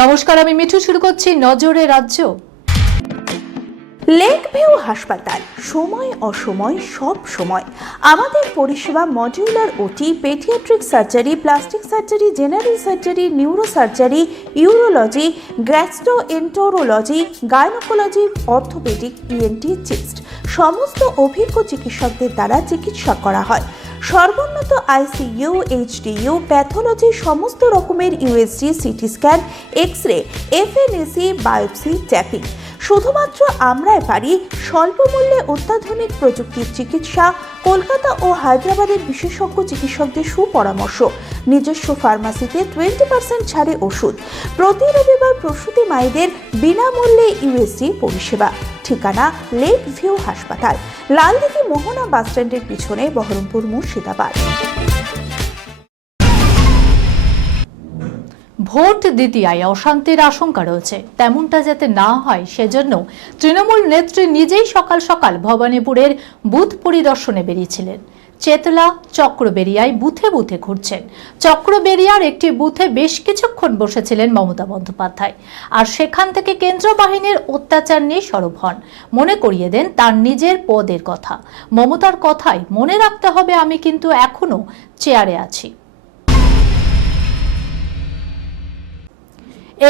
নমস্কার, আমি মিঠু। শুরু করছি নজরে রাজ্য। লেক ভিউ হাসপাতাল, সময় অসময় সব সময় আমাদের পরিষেবা modular OT, paediatric surgery, plastic surgery, general surgery, neuro surgery, urology, gastroenterology, gynaecology, orthopaedic, ENT, chest সমস্ত অভিজ্ঞ চিকিৎসকদের দ্বারা চিকিৎসা করা হয়। সর্বোন্নত আইসিইউ, এইচডিইউ, প্যাথোলজি, সমস্ত রকমের USG, CT scan, X ray, FNAC, biopsy, tapping. শুধুমাত্র আমরাই পারি স্বল্প মূল্যে অত্যাধুনিক প্রযুক্তির চিকিৎসা, কলকাতা ও হায়দ্রাবাদের বিশেষজ্ঞ চিকিৎসকদের সুপরামর্শ, নিজস্ব ফার্মাসিতে 20% ছাড়ে ওষুধ, প্রতি রবিবার প্রসূতি মায়েদের বিনামূল্যে ইউএসজি পরিষেবা। ঠিকানা লেক ভিউ হাসপাতাল, লালদিঘি মোহনা বাসস্ট্যান্ডের পিছনে, বহরমপুর, মুর্শিদাবাদ। ভোট দ্বিতীয়ায় অশান্তির আশঙ্কা রয়েছে, তেমনটা যাতে না হয় সেজন্য তৃণমূল নেত্রী নিজেই সকাল সকাল ভবানীপুরের বুথ পরিদর্শনে বেরিয়েছিলেন। চেতলা চক্রবেরিয়ায় বুথে বুথে ঘুরছেন। চক্রবেরিয়ার একটি বুথে বেশ কিছুক্ষণ বসেছিলেন মমতা বন্দ্যোপাধ্যায়, আর সেখান থেকে কেন্দ্র বাহিনীর অত্যাচার নিয়ে সরব হন। মনে করিয়ে দেন তার নিজের পদের কথা। মমতার কথাই মনে রাখতে হবে, আমি কিন্তু এখনো চেয়ারে আছি।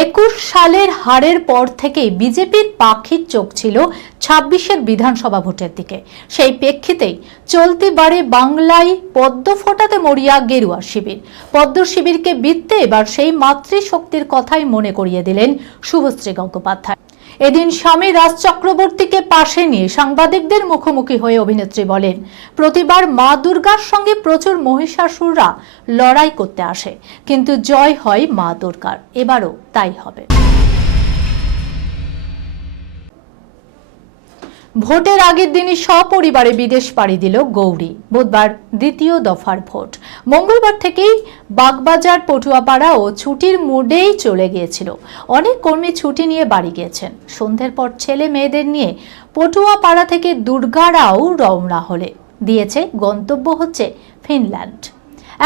21 সালের হারের পর থেকেই বিজেপির পাখির চোখ ছিল 26-এর বিধানসভা ভোটের দিকে। সেই প্রেক্ষিতেই চলতি বারে বাংলায় পদ্ম ফোটাতে মরিয়া গেরুয়া শিবির। পদ্ম শিবিরকে বিত্তে এবার সেই মাতৃশক্তির কথাই মনে করিয়ে দিলেন শুভশ্রী গঙ্গোপাধ্যায়। এদিন স্বামী রাজ চক্রবর্তীকে পাশে নিয়ে সাংবাদিকদের মুখোমুখি হয়ে অভিনেত্রী বলেন, প্রতিবার মা দুর্গার সঙ্গে প্রচুর মহিষাসুররা লড়াই করতে আসে, কিন্তু জয় হয় মা দুর্গার। এবারও তাই হবে। ভোটের আগের দিনই সপরিবারে বিদেশ পাড়ি দিল গৌরী। বুধবার দ্বিতীয় দফার ভোট। মঙ্গলবার থেকেই বাগবাজার, পটুয়াপাড়া ও ছুটির মুডেই চলে গিয়েছিল। অনেক কর্মী ছুটি নিয়ে বাড়ি গিয়েছেন। সন্ধ্যের পর ছেলে মেয়েদের নিয়ে পটুয়াপাড়া থেকে দুর্গারাও রওনা হলে দিয়েছে। গন্তব্য হচ্ছে ফিনল্যান্ড।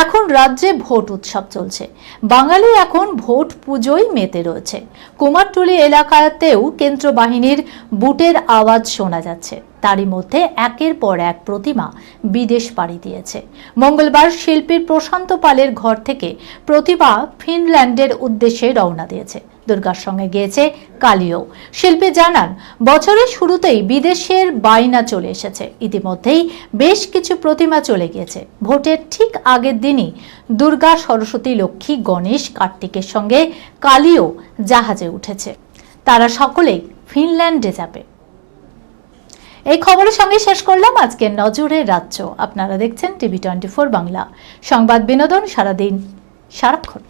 এখন রাজ্যে ভোট উৎসব চলছে। বাঙালি এখন ভোট পুজোয় মেতে রয়েছে। কুমারটুলি এলাকাতেও কেন্দ্র বাহিনীর বুটের আওয়াজ শোনা যাচ্ছে। তারই মধ্যে একের পর এক প্রতিমা বিদেশ পাড়ি দিয়েছে। মঙ্গলবার শিল্পী প্রশান্ত পালের ঘর থেকে প্রতিমা ফিনল্যান্ডের উদ্দেশ্যে রওনা দিয়েছে। দুর্গার সঙ্গে গিয়েছে কালীও। শিল্পী জানান, বছরের শুরুতেই বিদেশের বায়না চলে এসেছে। ইতিমধ্যেই বেশ কিছু প্রতিমা চলে গিয়েছে। ভোটের ঠিক আগের দিনই দুর্গা, সরস্বতী, লক্ষ্মী, গণেশ, কার্তিকের সঙ্গে কালীও জাহাজে উঠেছে। তারা সকলেই ফিনল্যান্ডে যাবে। এই খবরের সঙ্গে শেষ করলাম আজকের নজরে রাজ্য। আপনারা দেখছেন টিভি 24 বাংলা। সংবাদ, বিনোদন সারাদিন, সারাক্ষণ।